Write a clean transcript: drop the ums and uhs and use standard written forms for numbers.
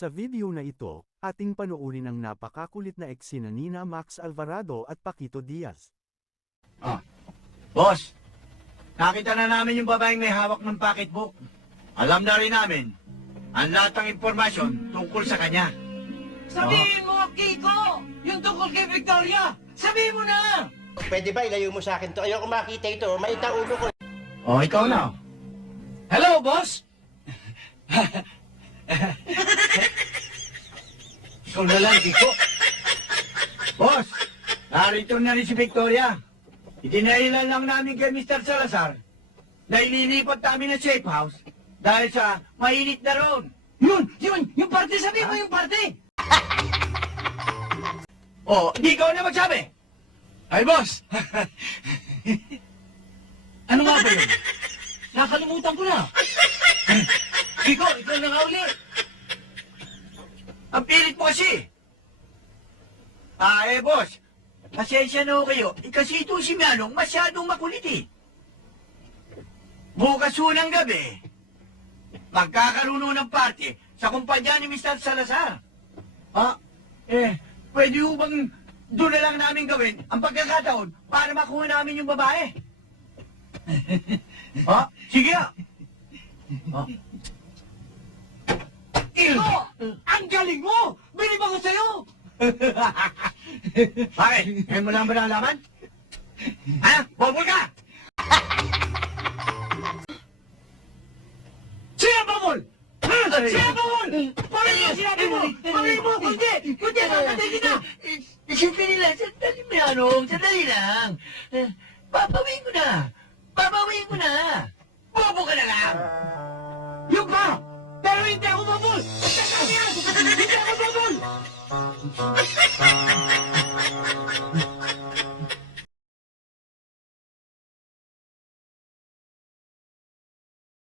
Sa video na ito, ating panuurin ang napakakulit na eksena nina Max Alvarado at Paquito Diaz. Boss, nakita na namin yung babaeng may hawak ng pocketbook. Alam na rin namin ang lahat ng impormasyon tungkol sa kanya. Sabihin mo, Kiko! Yung tungkol kay Victoria! Sabihin mo na! Pwede ba ilayo mo sa akin to? Ayoko makita ito. Maita ulo ko. Ikaw na. Hello, boss! Ikaw na lang, Kiko. Boss, narito na rin si Victoria. Itinailan lang namin kay Mr. Salazar na ililipat namin ng safe house dahil sa mainit na roon. Yung party, sabihin mo yung party! Di ikaw na magsabi. Ay, boss! Ano nga ba yun? Nakalimutan ko na. Kiko, ikaw na nga uli. Ang pilit mo kasi. Boss, pasensya na ho kayo. Kasi ito si Mianong masyadong makulit eh. Bukas ho ng gabi, magkakaroon ho ng party sa kumpanya ni Mr. Salazar. Pwede ho bang doon na lang namin gawin ang pagkakataon para makuha namin yung babae? Sige ah. Kiko! Ang galing mo! Bilib ako sa'yo! Bakit? Ngayon mo lang ba nalaman? Bobol ka! Sino bawol? Sino bawol? Bakit mo sinabi mo? Bakit mo? Kundi! Kundi! Kakatay kita! Sandali lang, sandali Mianong, sandali lang. Papawin ko na. Papawin ko na. Bobo ka na lang. Yung pa! Pero hindi ako bawol! Hindi ako bawol!